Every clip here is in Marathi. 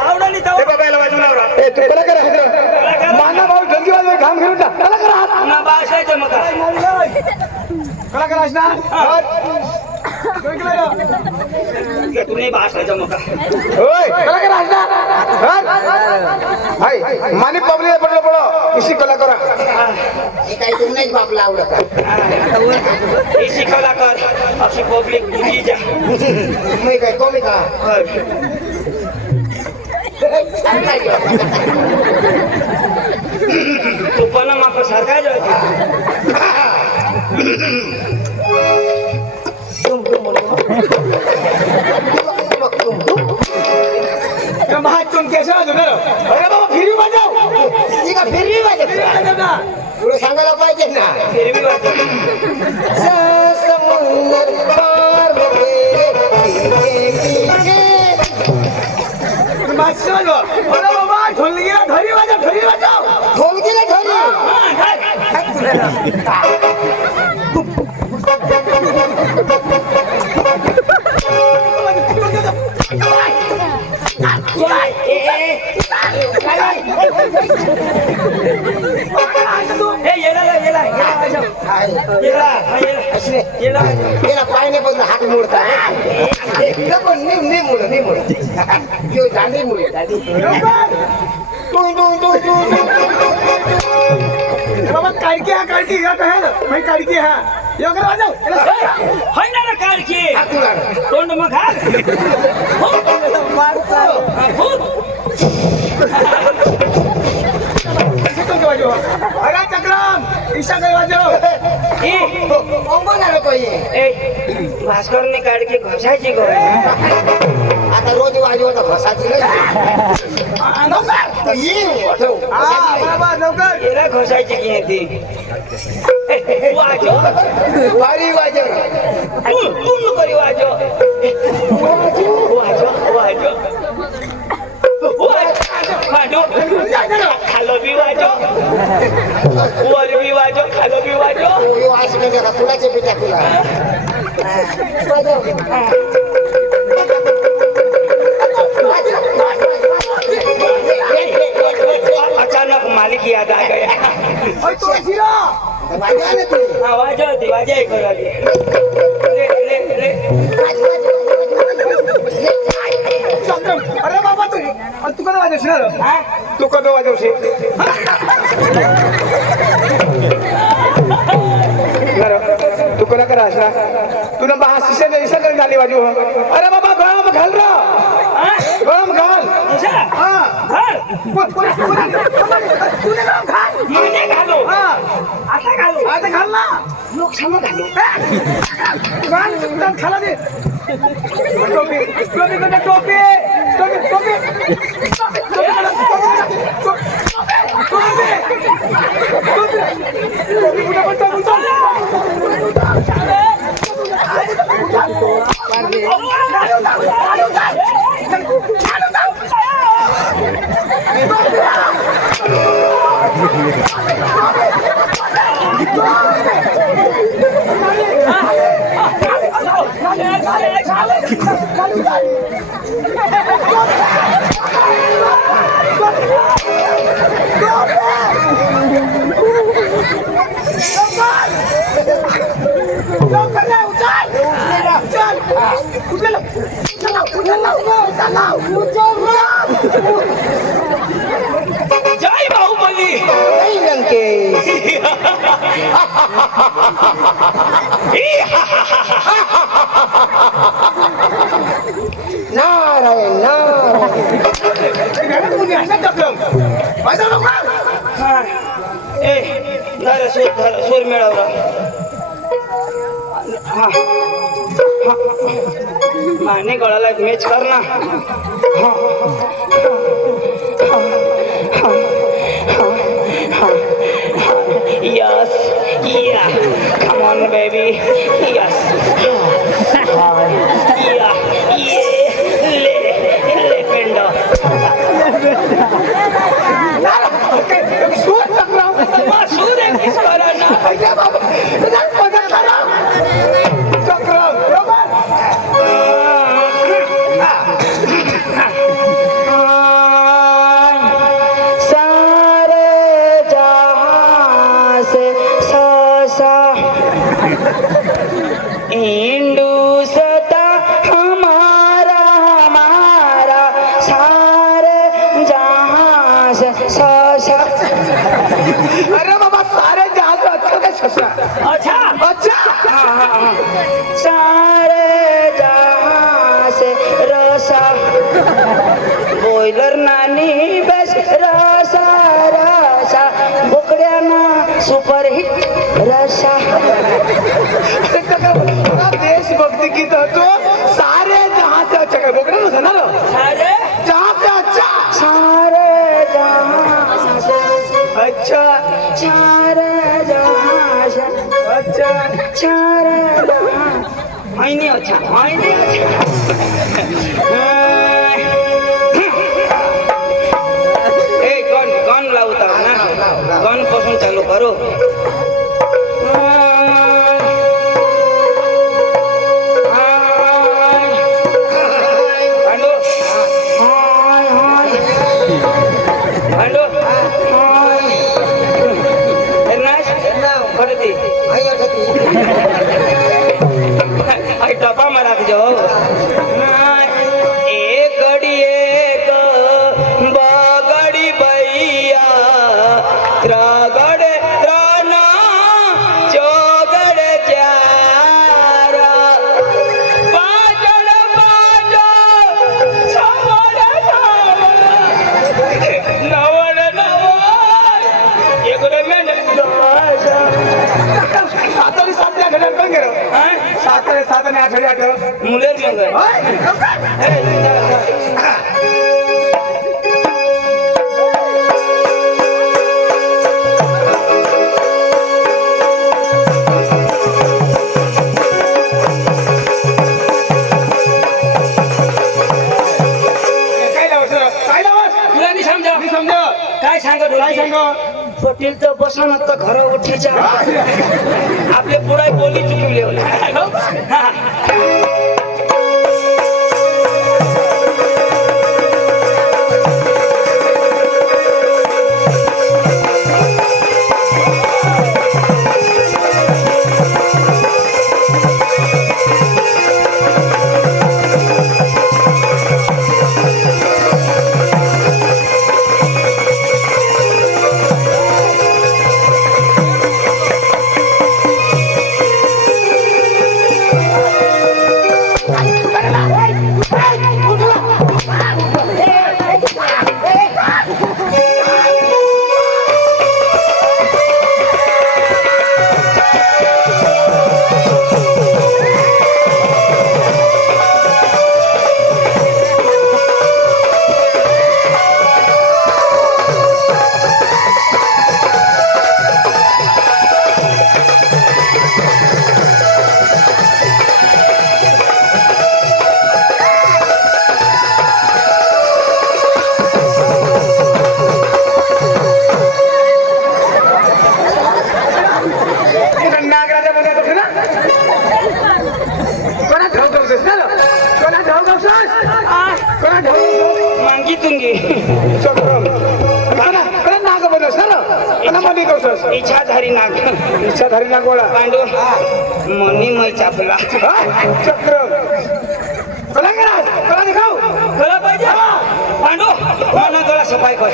आवडाली तर बाबाला वाजू लावरा ए तू कला कर माना भाऊ जल्दी वाजव घाम घेऊन जा कला कर ना बाशायचं मग कला कर ना तुम्ही बाशायचं मग ओय कला कर ना भाई माने पब्लिक पडलो पडो इसी कला करा हे काही तुम्हीच बापला आवडत हे शिकवला कर अशी पब्लिक तुझी जा मी काय कमी का तू पण माप सारखा जायचं तुम कैसे वाजव अरे बाबा फिरी वाजव ती का फिरवी पाहिजे ना तुला सांगायला पाहिजे ना फिरवी वाजव समुंदर पार मास्टर वाजव अरे बाबा ढोलकीला घरी वाजव ढोलकीला घरी याला पायने पण हात मोडता पण नाही मुलं दांडी मुळे दांडी बाबा काडकी हा काडकी या काय भाई काडकी हा योगर वाजव होईना ना काढची हात तुला तोंड मग घाल अरे चक्रम ईशा काय वाजव भास्करने काढकी घोषायची गो आता रोज वाजवता घसाची लवकर याला घोषायची की ती वाजो वारी वाजव पूर्ण करी वाजो वाजो खालो बी वाजो वर बी वाजो खालो बी वाजो वास का तुलाचे पिठा तुला अचानक मालिक याद आ गया वाजो ती वाजा करो अरे बाबा तू कधी वाजवशील तू कधी वाजवशील तू कोणा करा असा तुला बा शिष्याने इशा करून झाली वाजव अरे बाबा गळम घाल रा गळम घाल आता घाल ना लोक सांगा घालू खाला दे टोपी टोपी टोपी टोपी जय बाहुबली नारायण सूर मिळवला माने गळाला मॅच कर ना यस या कम ऑन बेबी यस या ये ले पेंडो सूर है किस कारण ना सा हिंदुस्ता हमारा हमारा सारे जहां से सा अरे बाबा सारे जहां से अच्छा काय ससा अच्छा अच्छा सारे जहां से रसा बॉयलर नानी बस रसा रसा बोकड्याना सुपरहिट रसा अरे काका बड़ा देशभक्ती गीत होतो सारे जहां से अच्छा काय बोकडा नव्हता ना रे? सारे जहां से अच्छा सारे जहां से अच्छा सारे जहां से अच्छा सारे जहां मायने अच्छा मायने ए गन गन लावता ना गन पासून चालू करू पांडू हाय हाय पांडू हाय एरनाश करती आई डब्बा में रख जो एक गड़ी एक बगड़ी भैया त्रगड़ त्रना चौगड़ चार बाजड़ बाजड़ छवड़ नवड़ नवड़ एगो में सातारी सातल्या घड्याळ पण गेलो सातारे सात आणि आठ आठ मुलेर मग काय लावस काय लावस तुला नाही समजा मी समज काय सांगत काय होती? सांग पटेल तर बसून आता घर उठीच्या आपले पुढे बोली चुकले नागराजा मध्ये बस ना कोणा ठाऊ गावस ना कोणा ठाऊ गावस कोणा ठाऊ मागितून घे कोणा कोणा नाग बनो सर कोणा मध्ये गावस इच्छाधारी नाग इच्छाधारी नाग गोळा पांडू मनी मै चापला चक्र कोणा करा कोणा दिखाऊ गळा पाहिजे पांडू मना गळा सफाई कर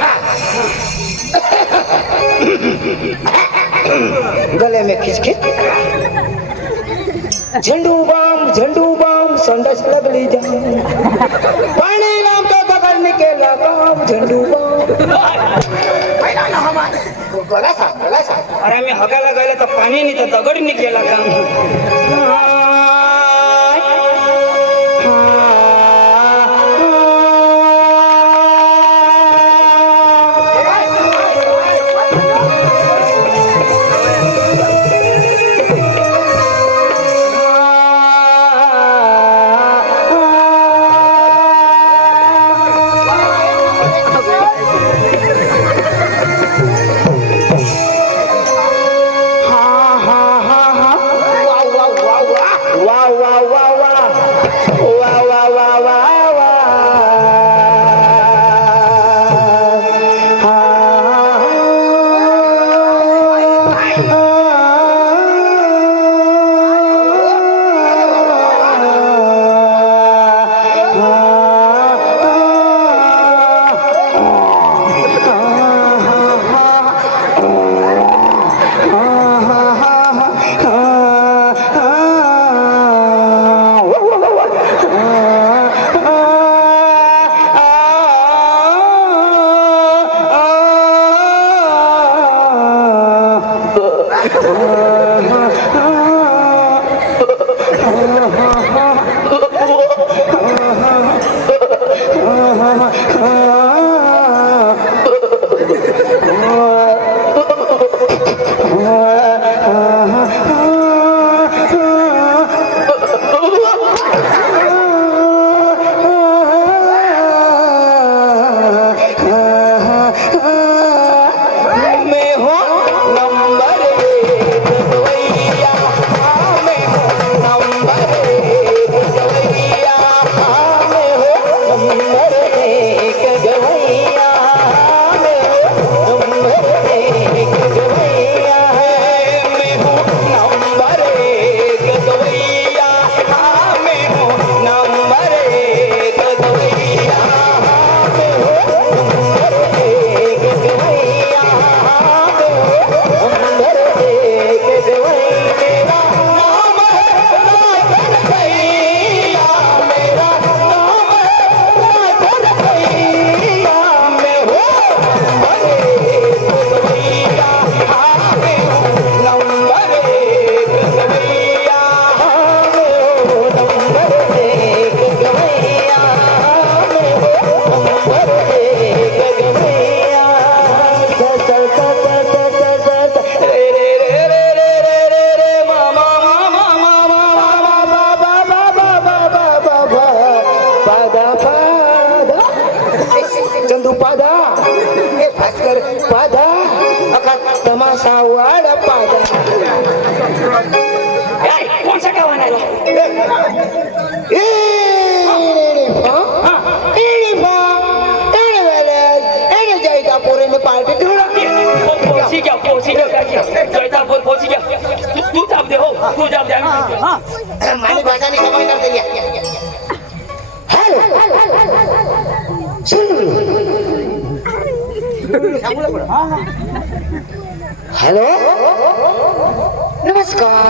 गले में खिचखिच झंडू बाम संडस लगली जाम पानी नाम तो बगल निकला काम झंडू बाम गला सा अरे मी हगायला गेला तर पाणी नाही तर दगड नाही केला काम वाह वाह वाह वाह हो तू जवाब द्या हा माली भाषाने खबर करते या हॅलो हॅलो नमस्कार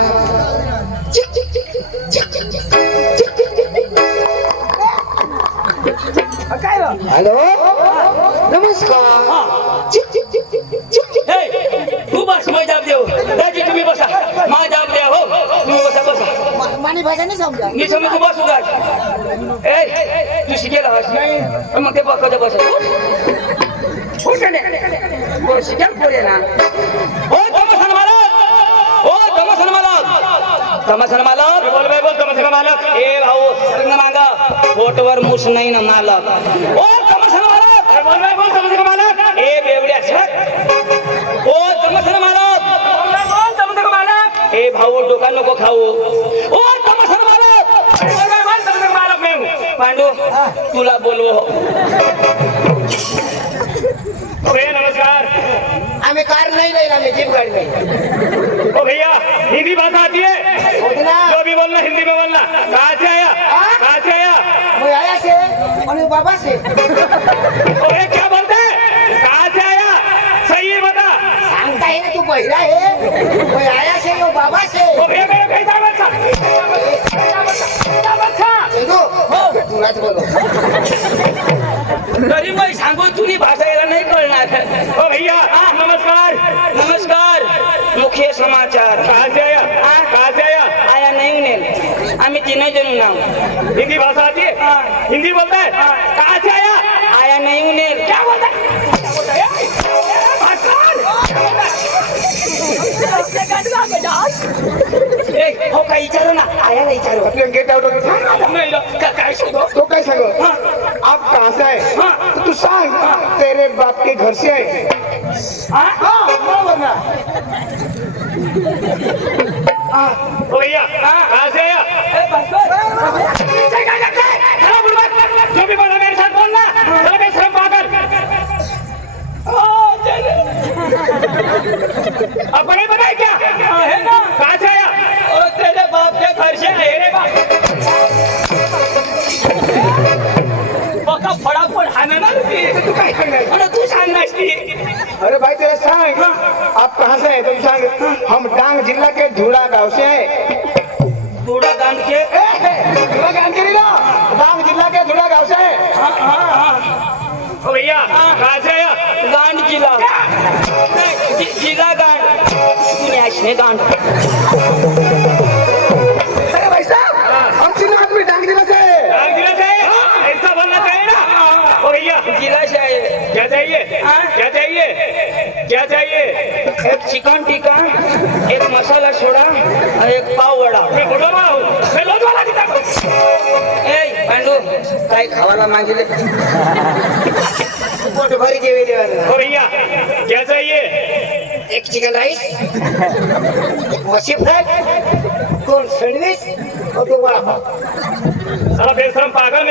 काय हॅलो नमस्कार तू बस मैं जवाब देऊ दाजी तुम्ही बसा मा जवाब द्या हो तुम्ही बसा बसा माली भाषाने समजा मी समज तू बस उगाच ए तू शिकेला हस नाही मग ते बघ कधी बसा उठ ने बोल शिकेल बोले ना ओ तमसन मालक ओ तमसन मालक तमसन मालक बोल बे बोल तमसन मालक ए भाऊ संग मागा फोटोवर मुस नाही ना मालक ओ तमसन मालक बोल बे बोल तमसन मालक ए बेवड्या छक ओ तमसन मालक बोल बे बोल तमसन मालक ए भाऊ डोका नको खाऊ ओ तमसन मालक बोल बे बोल तमसन मालक मैं पांडू तुला बोलवो नमस्कार आम्ही कार नहीं ले रहा मैं जीप गाड़ी में ओ भैया हिंदी भाषा आती है बोलना जो भी बोलना हिंदी में बोलना कहाँ से आया कहाँ से आया मैं आया से और मैं बाबा से ओए क्या बोलते हैं कहाँ से आया सही है बता सांगता है ना तू बहिरा है मैं आया से वो बाबा से ओ भैया मेरा कैसा बच्चा चलो तुलाच बोलो तरी मैं सांगू तुझी भाषा याला नाही कळणार ओ भैया नमस्कार नमस्कार मुख्य समाचार कहाँ से आया कहाँ से आया आया नहीं उन्हें आम्ही तीनों जन नाव हिंदी भाषा आती है हिंदी बोलता है कहाँ से आया आया नहीं उन्हें क्या बोलता है हो काय विचारो ना आया नाही विचारो अपने गेट आउट होते नाही काय शोधो तो काय सांगो आप कहाँ से आए तो तू सांग तेरे बाप के घर से आए बरोबर ना ओ भैया कहाँ से आया जो भी बोला मेरे साथ बोलना चलो मैं शर्म पागल अब नहीं बताए क्या है ना कहाँ से आया और तेरे बाप के घर से आए रे बाप फटाफट हाना ना तू काय सांगणार तू सांगणार अरे भाई तेरे सांग आप कहाँ से आए तुम सांग हम डांग जिला के धूड़ा गांव से आए थोड़ा गांड के धूड़ा गांव के नहीं डांग जिला के धूड़ा गांव से आए ओ भैया कहाँ से आया गांड जिला जिला गांड तूने ऐसने गांड अरे भाई साहब हम तीन आदमी डांग जिला से आए डांग जिला से ऐसा बोलना चाहिए ना ओ भैया जिला से आए क्या चाहिए क्या चाहिए क्या चाहिए एक चिकन टिक्का एक मसाला सोडा और एक पाव वडा मैं बोलो मैं लोट वाला देता ए पांडू काय खावाला मागिले पोट भरी जेवे देवाला ओ भैया क्या चाहिए एक चिकन राइस एक मच्छी फ्राई 2 सैंडविच और 2 वड़ा पाव साला बेशरम पागल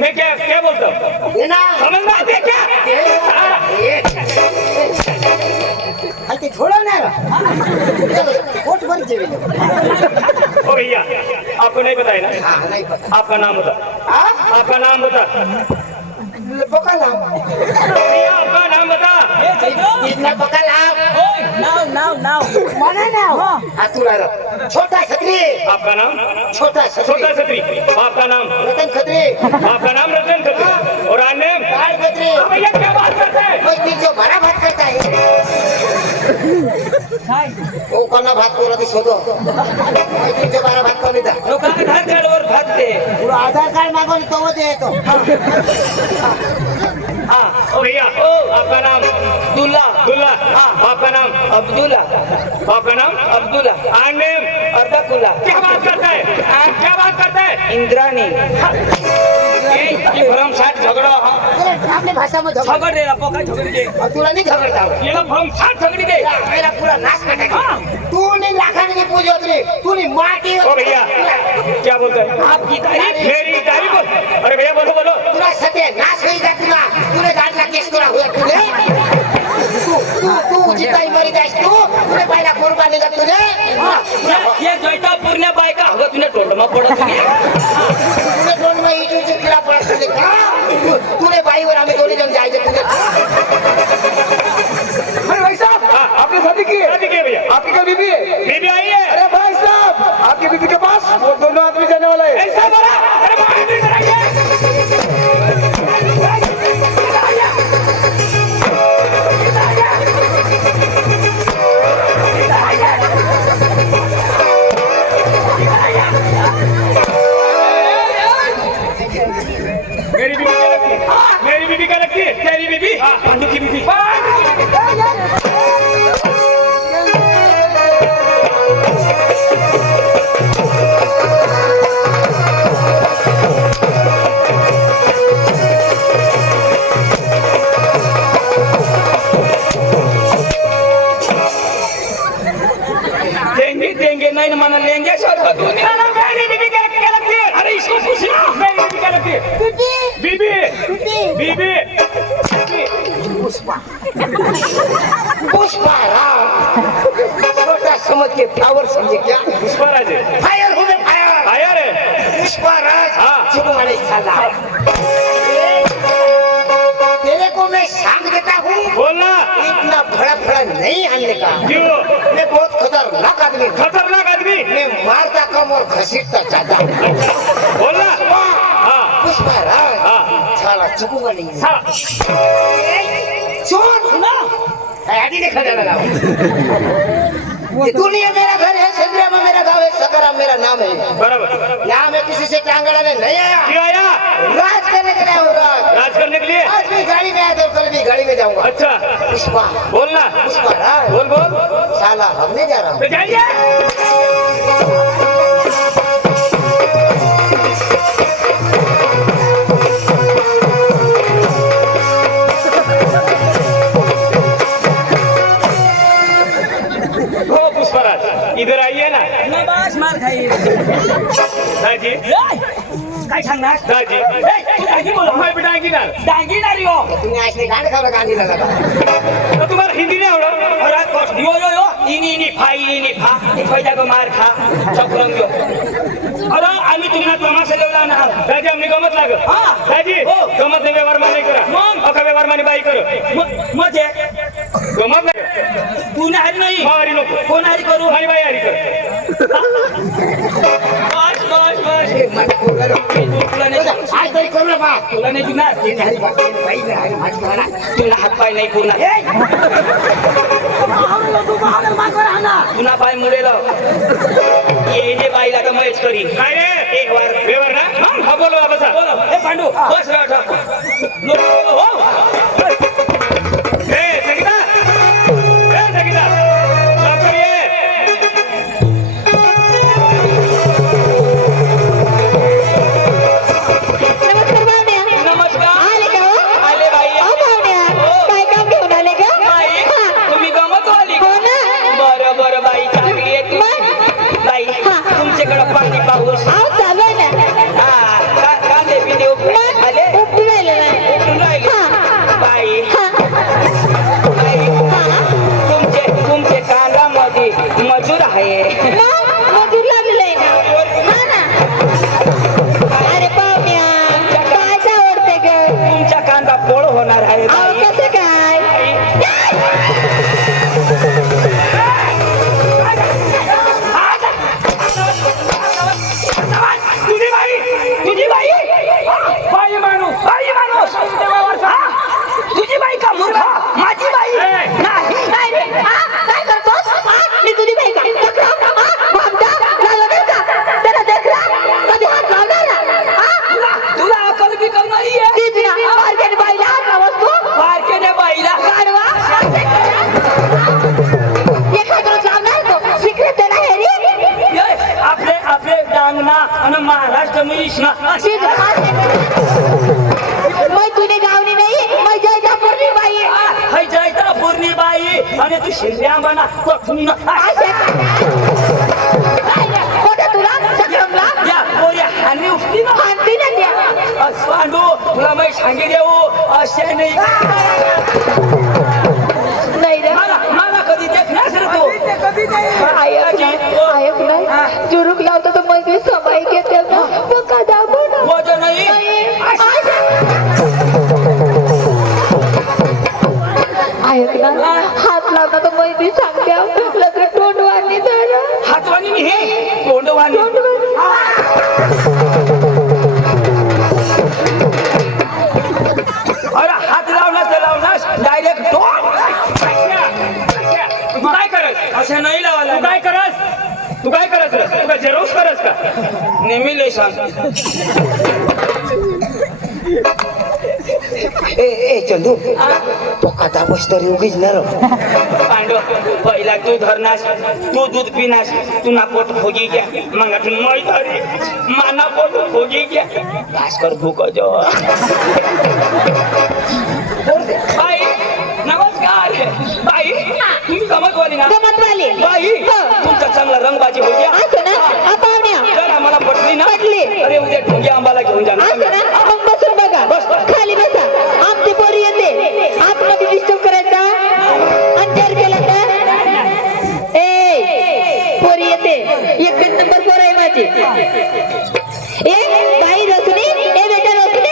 मैं क्या क्या बोलता हूँ ये ना समझ में आती है क्या ते छोड़ो ना पोट भरी जेवे ओ भैया आपको नहीं बताया ना हाँ नहीं पता आपका नाम बता आपका नाम बता पका लाओ भैया आपका नाम बता इतना पका लाओ नाव माना ना हाथ तुला छोटा छतरी आपका नाम छोटा छोटा छतरी छतरी आपका नाम रतन खतरी आपका नाम रतन खत्री और अन्य लाल खतरी भैया क्या बात करते हैं कोई जो बड़ा भात करता है वो कोना भात को रति शोधो कोई जो बड़ा भात को नहीं लोग आधार कार्ड और भागते पूरा आधार कार्ड मांगो तो वो दे तो हाँ ओ भैया ओ आपका नाम दुल्ला दुल्ला हाँ आपका नाम अब्दुल्ला आपका नाम अब्दुल्ला अन्य अर्दाकुल्ला क्या बात करता है क्या बात करता है इंद्राणी भरम साथ झगड़ा अपने भाषा में झगड़ झगड़ दे पोका झगड़ी दे तुला नहीं झगड़ता ये लोग भरम साथ झगड़ी दे मेरा पूरा नाश कटेगा तू नहीं लाखा नहीं पूछो तू नहीं माटी ओ भैया क्या बोलते हैं आपकी तारीफ मेरी तारीफ अरे भैया बोलो बोलो पूरा सत्य नाश होई जा तुला तूने दांडला केस करा हुआ तूने तू तू जिताई मरी जायस तू तुला पहिला कुर्बानी का तुझे ये जैता पूर्ण बायका हवं तुला तोंडमा पडत तुम्ही तुझे दोन महिन्याची किडा पडत तुझे का तुले बाईवर आम्ही दोन्ही जण जायचे तुझे अरे भाई साहब आपने शादी की है भैया आपकी क्या बीबी है बीबी आई है अरे भाई साहब आपकी बीबी के पास वो दोनों आदमी जाने वाला है ऐसा बोला अरे बाहर भी कराइए मेरी बीबी क्या लगती है तेरी बीबी पांडू की बीबी देंगे नहीं ना माना लेंगे सर मेरी बीबी क्या लगती है अरे इसको पूछना मेरी बीबी क्या लगती है बीबी बीबी पुष्पा पुष्पा राव छोटा समझ के फ्लावर समझे क्या पुष्पराज है फायर हूँ मैं फायर आया रे पुष्पा राज हाँ। चिपवाड़े साला तेरे को मैं सांग देता हूँ बोलना इतना बड़ा बड़ा नहीं आने का क्यों मैं बहुत खतरनाक आदमी हूँ। खतरनाक आदमी मैं मारता कम और घसीटता ज्यादा बोलना हाँ पुष्पा राज हाँ साला चिपवा नहीं है। हाँ सुन सुना आदि देखा जाना ना ये दुनिया मेरा घर है सिंधिया में मेरा गाँव है सकरा मेरा नाम है बराबर यहाँ मैं किसी से टांगड़ा में नहीं आया क्यों आया राज करने के लिए होगा राज करने के लिए आज भी गाड़ी में आया तो कल भी गाड़ी में जाऊंगा अच्छा पुष्पा बोलना पुष्पा राज बोल बोल साला हमने जा रहा हूँ तो जाइए हो पुष्पराज इधर आइए ना बस मार खाई दाजी काय सांगणार दाजी तू डांगी बोलो मैं बिठाएंगी ना डांगी ना रियो तुम्ही असले गाणे खावलं गांधी लगा तो तुम्हारा हिंदी नहीं आवड़ो अरे यो यो यो इनी फाई फाई जागो मार खा चक्रम यो अरे आम्ही तुम्हाला तमाशा लावला ना दाजी हमने गमत लाग हाँ। दाजी हो। गमत ने व्यवहार माने करा मग? अका व्यवहार माने बाई करो मजे गमत नाही तू नाही नाही मारी नको कोण हरी करू मारी बाई हरी कर बस बस बस तुला नाही आज तरी करू बा तुला नाही जुणार हरी बाई हरी भाजी करा तुला हात पाय नाही पूर्ण तुला पाय मुडेल ये जे बाईला तर मयच करी काय रे एक वार व्यवहार ना हा बोलो बाबा बोलो हे पांडू बस राठा हो ए सगीता लवकर ये नमस्कार आले का हो? आले बाई अहो पाहुण्या, काय काम घेऊन आले का? बाई तुम्ही गमत आली हो ना? बरं बरं बाई चांगली आहे तू बाई तुमच्याकडे पाणी पाऊस अहो, चालू आहे ना. कांदे बिंदे मग आले उपटून राहिले ना. उठून राहिले हा. बाई हा. बाई हा. तुमचे कांदामध्ये मजूर आहे मग मजूर लागलेलं आहे ना. हा ना. अरे पाहुण्या, काय आवडते ग? तुमचा कांदा पोळ होणार आहे अहो, बाई कसं काय? तुझी बाई बाई माणूस हा? तुझी बाई का मूर्खा माझी बाई नाही काय रे? हा? काय करतोस? हा? मी तुझी बाई का? तक्रार? हा? भामटा? लावणार का? त्याला देखरा? कधी हात लावणार? हा? तुला अकल बी कल नाहीये तीच ना, बारक्याने बाईला हात लावस तू? बारकेने बाईला गाढवा? एखादं लावणार तो? सिक्रेट आहे ना हे रे? ये, आपले डांगना आणि महाराष्ट्र मिश्ना अशी मैं तूने गावनी नाही, मैं जयजापूरची बाई आहे. है जयता पूर्णी बाई आणि तू शिरल्या म्हणा खोटं तुला चक्रमला या पोऱ्या हानी उठली ना आणती ना त्या. पांडू तुला मी सांगी देऊ असे नाही नाही हे तोंडवाणी अरे हात लावला तर लावलास डायरेक्ट दोन तू काय करस असं नाही लावायला तू काय करस तू काय झेरॉक्स करस का नेहमी लय सांग ए चंदू तो आता बस तरी उगीच नर पांडव पहिला तू धरनास तू दूध पिनास तू ना पोट खोगी गया मग मै धरी माना पोट खोगी गया भास्कर भूक जो बाई नमस्कार बाई तुम्ही गमतवाली ना गमतवाली. बाई तुमचा चांगला रंगबाजी हो गया असं ना पाहुण्या जर आम्हाला पटली ना पटली. अरे उद्या ढोंग्या आंबाला घेऊन असं जाणार ना मग बसून बघा खाली बसा आमची पोरी येते आतमध्ये डिस्टर्ब करायचा अंतर केला तर ए पोरी येते एकच नंबर पोर आहे माझी ए बाई रसुनी ए बेटा रसुनी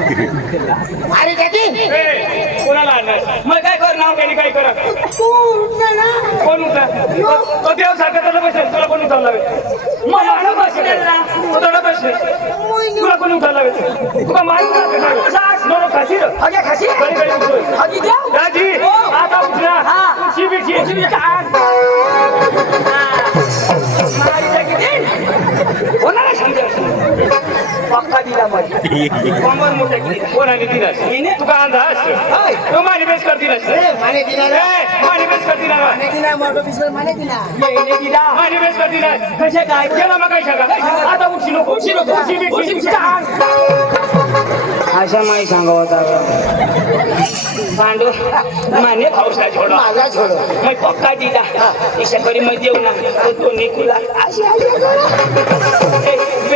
अरे त्याची ए, कोणाला आणणार मग काय करणार त्यांनी काय करा कोण उठा तो देव सारखा त्याला बसेल तुला कोण उठावं लागेल मला आणा बसलेला ना. तो थोडा बसेल तुला कोण उठावं लागेल तुला मारून खाशी अगे खाशी घरी घरी उठतोय. अगे देव दाजी आता उठला हा. शिबिरची कोणाला सांगते पक्का दिला मध्ये कमर मोठा केली कोण आणि दिलास हिने? तू का अंदाज हाय. तू मानिबेस कर दिलास माने दिला मानिबेस कर दिला दिला मोठं पिसर माने दिला येणे दिला मानिबेस कर दिलास कसे काय केला मग काय सांगा आता उठशी नको शिबिरची अशा माई सांगा होता पांडू माने हौसला छोडो माझा छोडो मैं पक्का दिला इशा करी मैं देऊ ना तो निकुला अशी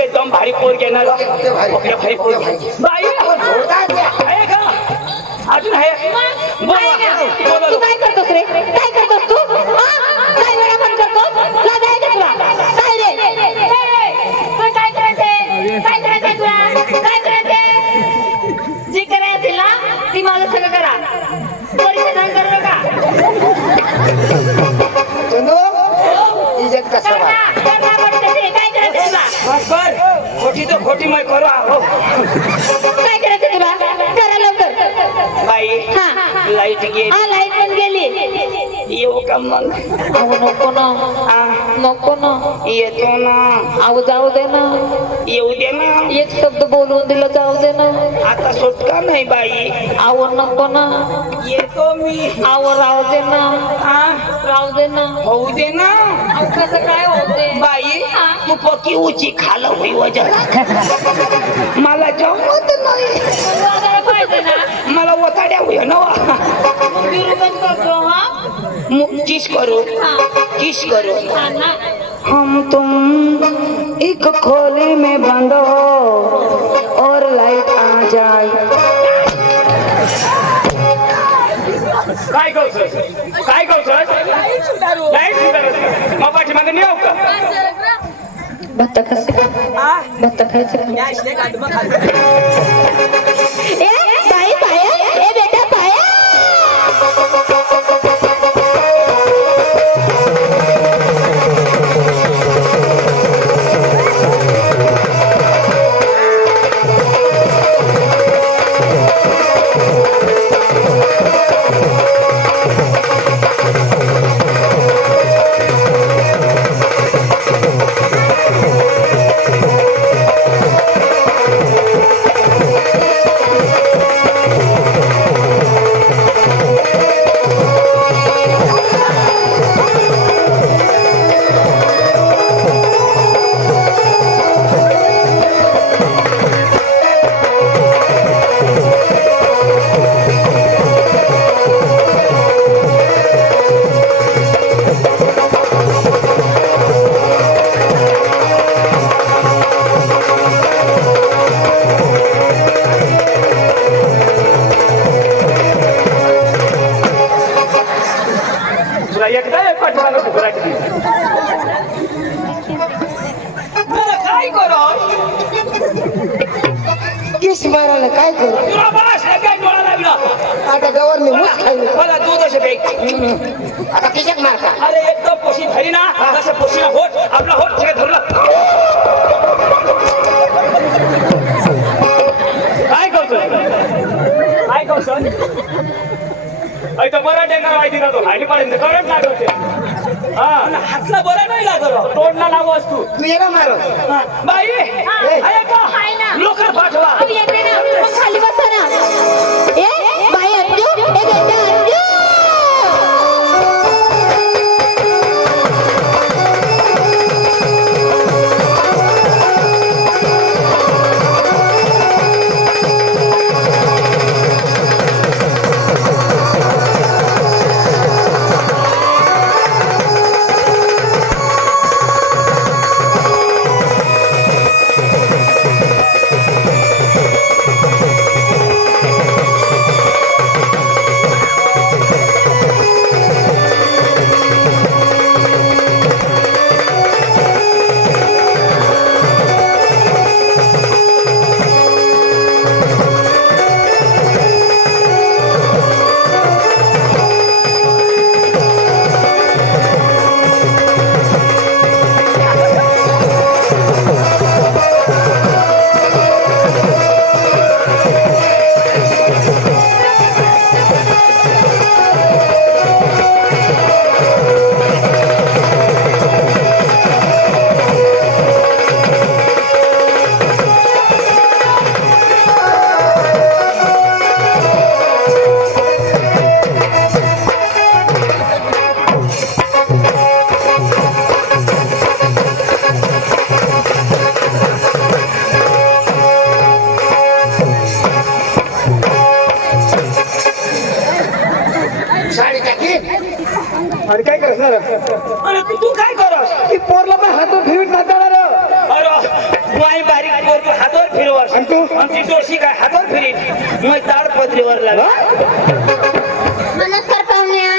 एकदम भारी पोर घेणार ओके भारी पोर बाई आहे का अजून आहे बोला तू काय करतोस रे काय करतोस तू काय वेळा मन करतोस लाज आहे का तुला काय रे तू काय करायचंय तुला काय करायचंय जी करायचं ना ती माझं सगळं करा परीक्षा करू नका चंदू इज्जत का सवाल काय करायचं तुला बस कर खोटी तो खोटी मैं करू आहो काय करायचं तुला करा लवकर बाई हा लाईट गेली हा लाईट पण गेली येऊ का मग अहो नको ना नको ना येतो ना अहो जाऊ दे ना येऊ दे ना एक शब्द बोलून दिला जाऊ दे ना आता सुटका नाही बाई अहो नको ना येतो मी अहो राहू दे ना राहू दे ना होऊ दे ना अहो कसं काय होते बाई तू पक्की उची खाल होई वजन मला जमत नाही पाहिजे ना मला ओताड्या होई नवा विरोध करतो हा किस करो किस करो हा ना हम तुम एक खोली में बंद हो और लाइट आ जाए काय कौशल लाईट सुधारत मग पाठीमागे नाही का भत्ता खायचं ए बाई पाया ए बेटा पाया मारायला काय करू तुला बस काय डोळा लागला आता गव्हर्नमेंट मूस खायला मला दूध असे बेक आता किशक मारता अरे एकदम पोशी धरी ना असं पोशीला होट आपला होट सगळं धरलं काय करतोय काय करतोय तो बरा टेंगर माहिती का तो खाली पर्यंत करत ना करते हा हातला बरं नाही लागलं तोंडला लागू असतो तू ये ना मारो बाई आहे का आहे ना. लोकर पाठवा अरे येते ना मग खाली बसा ना ए बाई अंजू ए बेटा अंजू साडी टाकी आणि काय करणार अरे तू काय करस ती पोरला पण हातून फिरवीत नाचाणार अरे माई बारीक पोर हातवर फिरवस आणि तू? आमची जोशी काय हातवर फिरीत मग ताडपत्रीवर लागला नमस्कार पाहुण्या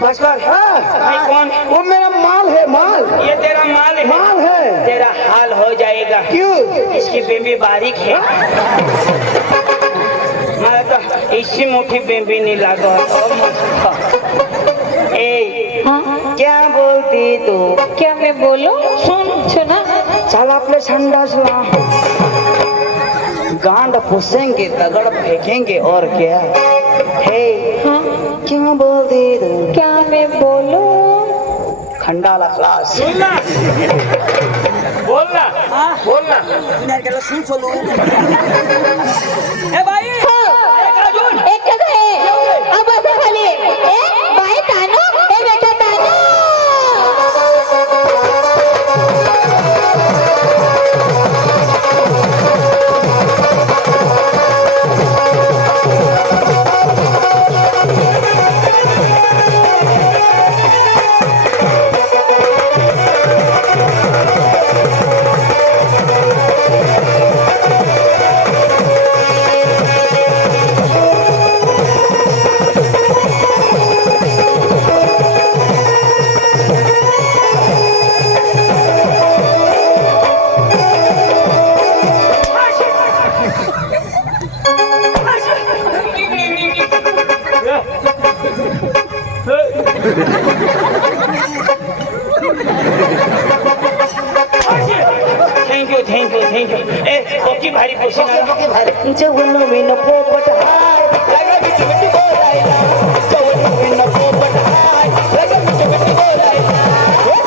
भास्कर हाँ कौन वो मेरा माल है माल ये तेरा माल है माल है तेरा हाल हो जाएगा क्यों इसकी बेबी बारीक है मला तो इसी मोठी बेबी नहीं लागत ए क्या बोलती तू क्या मैं बोलूं सुन सुना चल अपने संडासला गांड फूसेंगे तगड़ फेंकेंगे और क्या हे हाँ क्या बोलती तू क्या मैं बोलूं खंडाला क्लास बोल ना बोल ना बोल ना ए भाई एक जगह है अब बसा खाली ए बाई तानो ए बेटा तानो थँक यू ए ओके भारी पोषण ओके भारी जेवण नवीन पोपट हाय लगा बिच बिच बोलायला जेवण नवीन पोपट हाय लगा बिच बिच बोलायला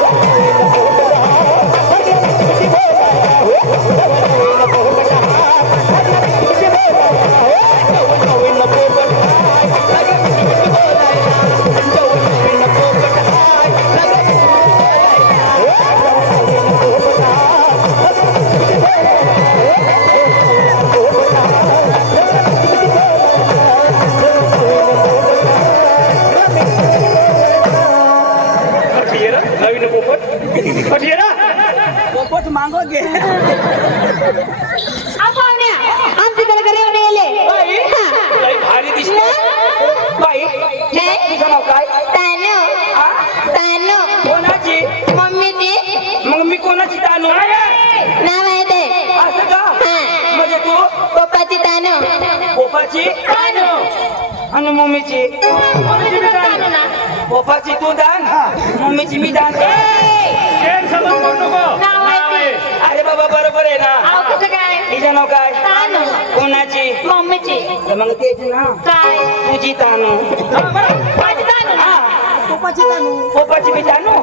पोपट मागोगे पाहुण्या आमच्याकडे घरी येऊन येले लई भारी दिसते बाई तुझं नाव काय तानो तानो कोणाची मम्मीची मग मी कोणाची तानू नाव आहे ते असं का म्हणजे तू पप्पाची पप्पाची तानू आणि मम्मीची मम्मीची पण तानू ना पप्पाची तू दान मम्मीची मी दान गैरसमज करू नको नाव आहे नाव आहे. अरे बाबा बरोबर आहे ना अहो कसं काय तिचं नाव काय तानू कोणाची मम्मीची तर मग तेच ना काय तुझी तानू माझी तानू ना पप्पाची मी तानू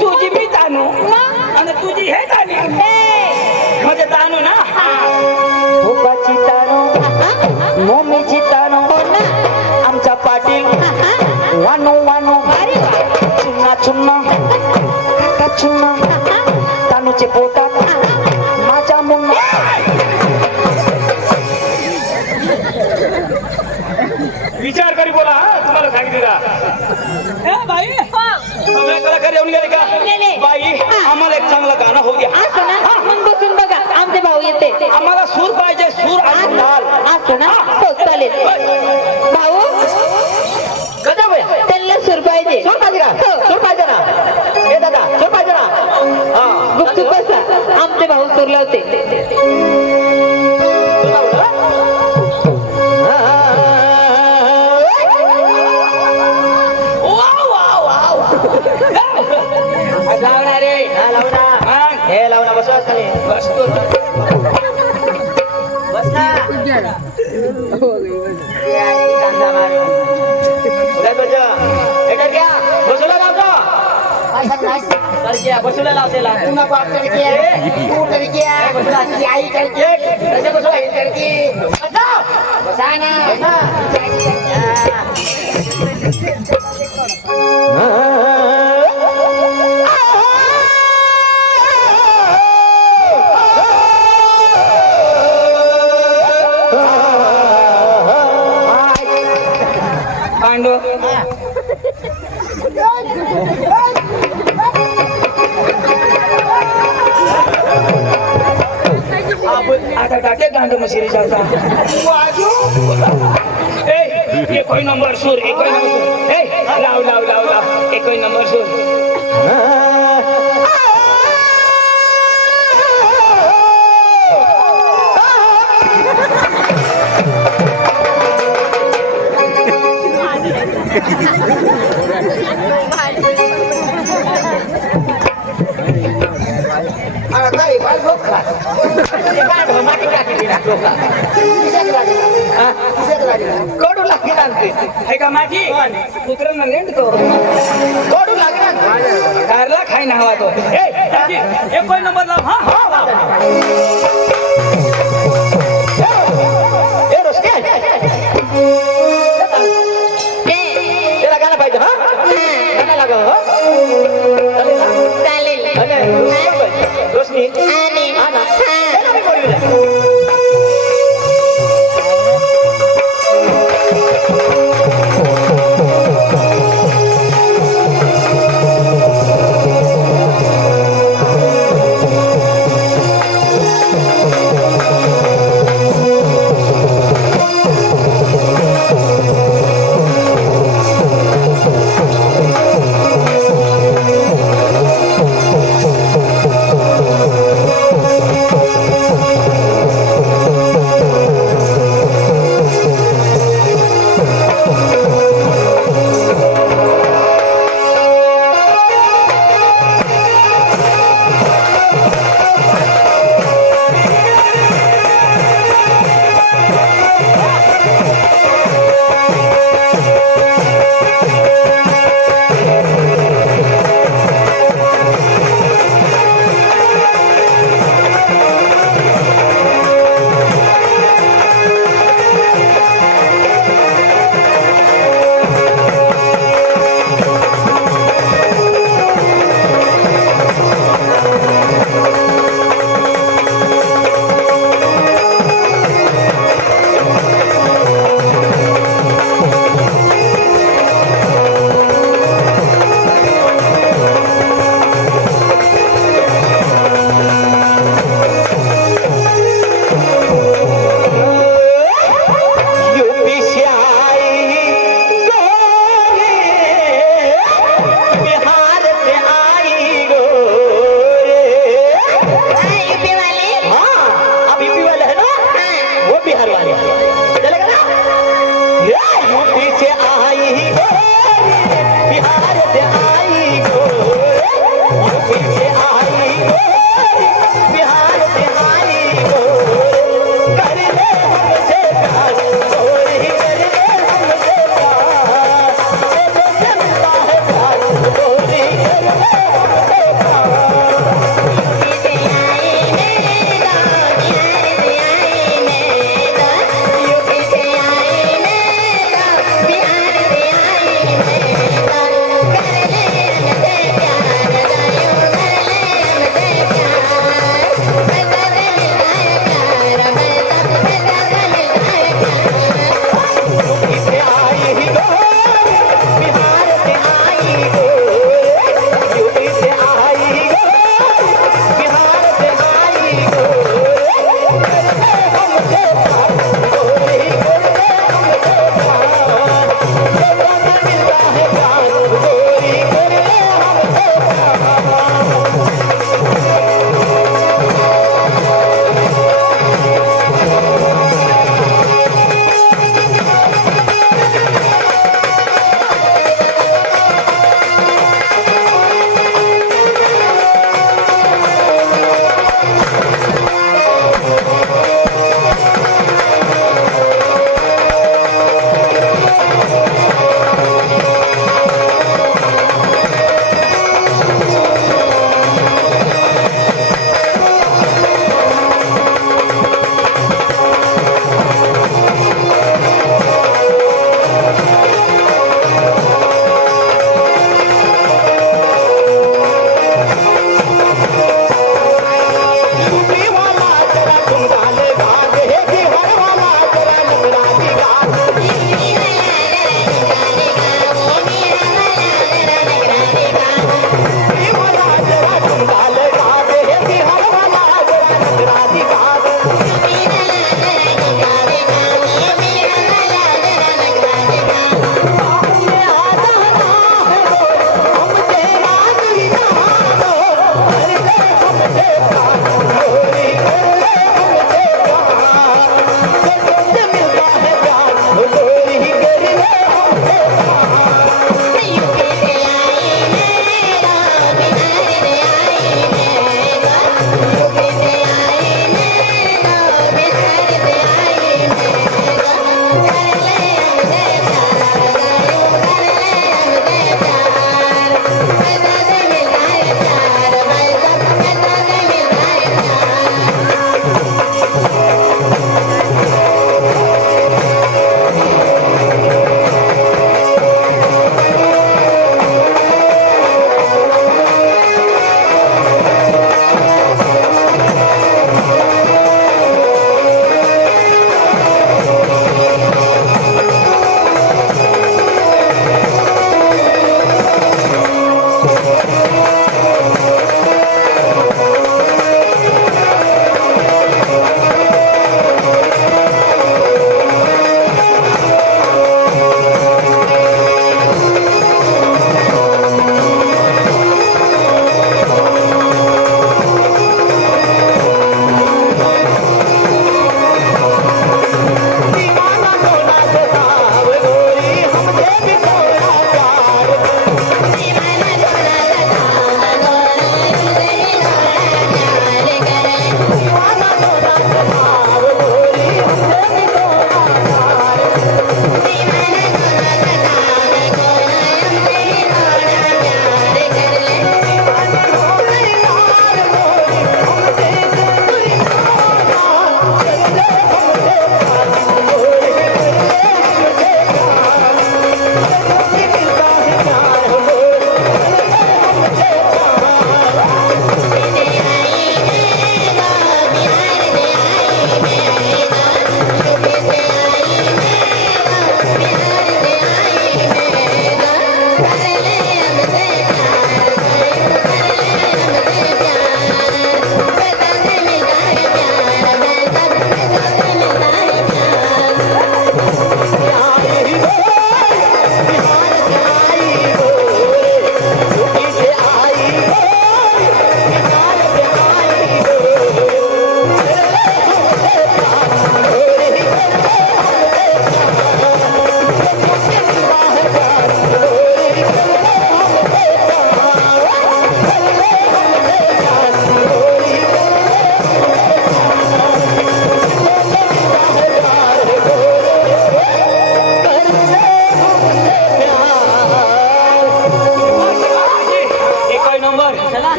तुझी मी तानू आणि तुझी हे तानी म्हणजे तानू ना पप्पाची तानू मम्मीची तानू आमचा पाटील वानो वानो चुन्ना चुन्ना काका चुन्ना तानूचे पोटात माझा मुन्ना विचार करी बोला हा तुम्हाला सांगितलं सगळे कलाकार येऊन गेले का गेले. बाई आम्हाला एक चांगलं गाणं होऊ द्या असं ना मग बसून बघा आमचे भाऊ येते आम्हाला सूर पाहिजे सूर आणि ताल असं ना हो चालेल भाऊ कसा बया त्यांना सूर पाहिजे सूर पाहिजे का सूर पाहिजे ना हे दादा सूर पाहिजे ना हा गुपचूप बसा आमचे भाऊ सूर लावते लावणार रे हा, लावना हे लावना बसवा खाली बसतो बस ना बसवला लावतो बसवला लावतेला पुन्हा बाप करके तू करके बसला आई करके कसे बसला हे करके बसा ना पांडू आता टाके गांध मशिरी जाता एक नंबर सूर एक नंबर सूर लाव लाव लाव लाव एक नंबर सूर काय बाल भोका काय भमाटी टाकी दिला लोका कडू लागली आणते हे का माझी कुत्र्यांना रेंडतो कडू लागला कारला खाई ना हवा तो एक नंबर लाव हा हे रोशनी त्याला गाणं पाहिजे हा गाणं लागा चालेल रोशनी आणि हा ना त्याला मी बोलविलं.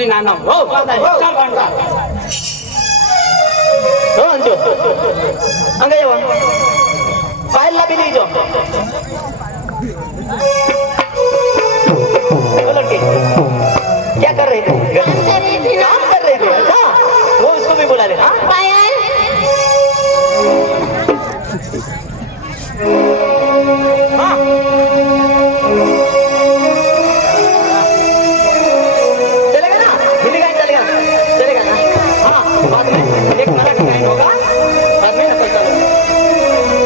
तुझे नाना हो चल भांडा हो अंजो अंगे ये पायला भी नहीं जो ओ लड़के क्या कर रहे थे काम कर रहे थे अच्छा वो उसको भी बुला ले हाँ पायल हाँ चलेगा ना चलेगा ना हाँ बाद में एक मराठी गायन होगा बाद में नकल चलो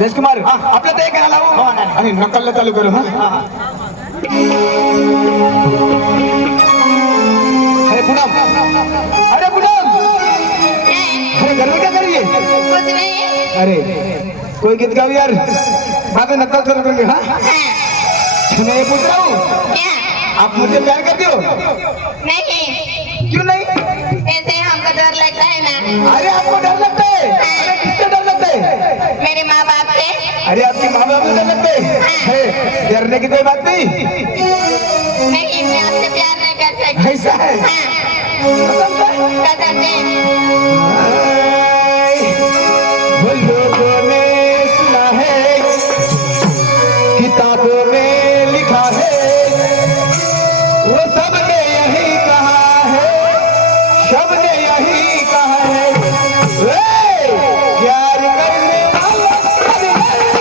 राजकुमार आपलं ते गाणं लावू आणि नकलला चालू करू हा अरे पूनम अरे पूनम अरे घर में क्या कर रही है कुछ नहीं। अरे कोई गीत गाओ यार बाद में नकल शुरू करेंगे हाँ मैं ये पूछ रहा हूँ क्या? आप मुझे प्यार करते हो नहीं, क्यों नहीं ऐसे हमको डर लगता है ना, अरे आपको डर लगता है अरे किससे डर लगता है मेरे माँ बाप से। अरे आपके माँ बाप को डर लगते हैं अरे डरने की कोई बात नहीं नहीं, मैं आपसे प्यार नहीं कर सकती। ऐसा है हाँ, कसम से। वो लोगों ने सुना है किताबों में लिखा है वो सबने यही कहा है सबने यही कहा है प्यार करने वाला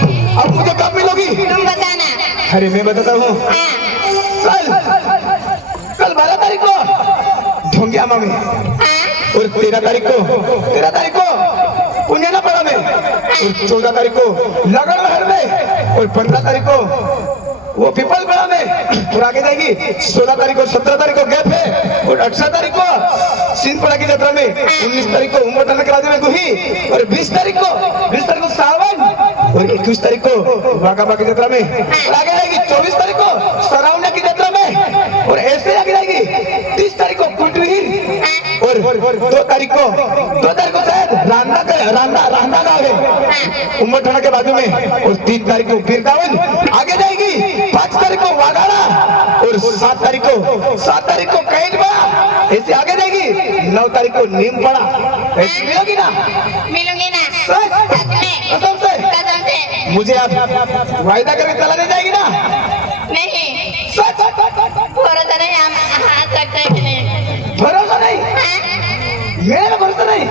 कभी अरे मैं बताता हूँ कल 12 तारीख को ढोंगियामा में और 13 तारीख को पुण्याला और 14 तारीख को लगन महल में, और 15 तारीख को वो पीपल बेड़ा में, और आगे जाएगी 16 तारीख को, 17 तारीख को गैप है, और 18 तारीख को सिंधपड़ा की यात्रा में, 19 तारीख को उमरठाना के राजा में गुही, और 20 तारीख को सावन, और 21 तारीख को बागा की यात्रा में, और आगे जाएगी 24 तारीख को सरावना की यात्रा में, और ऐसे आगे जाएगी 30 तारीख को कुटवीर, और 2 तारीख को शायद रांदा गाँव है उमरठाना के बाजू में, और 3 तारीख को बीरगावन, आगे जाएगी 5 तारीख को वाघाड़ा, और 7 तारीख को कैटबा, ऐसे आगे जाएगी 9 तारीख को नीमपड़ा। ऐसी मिलोगी ना? मिलूंगी ना सच? कसम से? कसम से मुझे आप वायदा करके चला दे जाएगी ना? नहीं सच? भरोसा नहीं हम हाथ सकते हैं कि नहीं भरोसा नहीं? हाँ? मेरे में भरोसा नहीं?